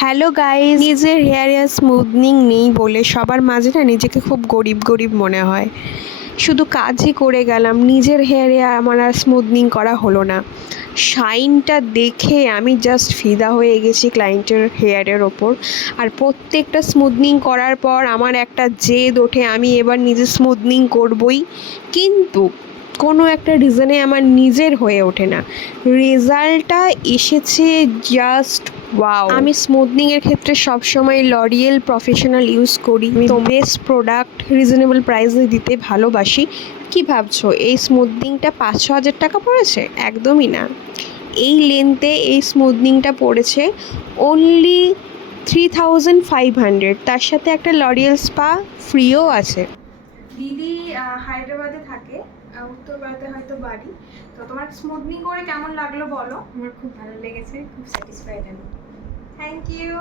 Hello guys, নিজের হেয়ারে smoothing নেই বলে সবার মাঝে না নিজেকে খুব গরিব গরিব মনে হয়। শুধু কাজই করে গেলাম, নিজের হেয়ারে আমার আর স্মুথনিং করা হলো না। শাইনটা দেখে আমি জাস্ট ফিদা হয়ে গেছি ক্লায়েন্টের হেয়ারের ওপর। আর প্রত্যেকটা স্মুথনিং করার পর আমার একটা জেদ ওঠে, আমি এবার নিজে স্মুথনিং করবই, কিন্তু কোনো একটা রিজনে আমার নিজের হয়ে ওঠে না। রেজাল্টটা এসেছে জাস্ট ওয়াও। আমি স্মুথনিংয়ের ক্ষেত্রে সবসময় লরিয়েল প্রফেশনাল ইউজ করি, তো বেস্ট প্রোডাক্ট রিজনেবল প্রাইসে দিতে ভালোবাসি। কি ভাবছো এই স্মুথনিংটা 5-6 হাজার টাকা পড়েছে? একদমই না। এই লেন্থে এই স্মুথনিংটা পড়েছে অনলি 3500, তার সাথে একটা লরিয়েল স্পা ফ্রিও আছে। দিদি হায়দ্রাবাদে থাকে, উত্তরপাড়াতে হয়তো বাড়ি। তো তোমার স্মুথনিং করে কেমন লাগলো বলো? আমার খুব ভালো লেগেছে, খুব স্যাটিসফাইড আমি। Thank you.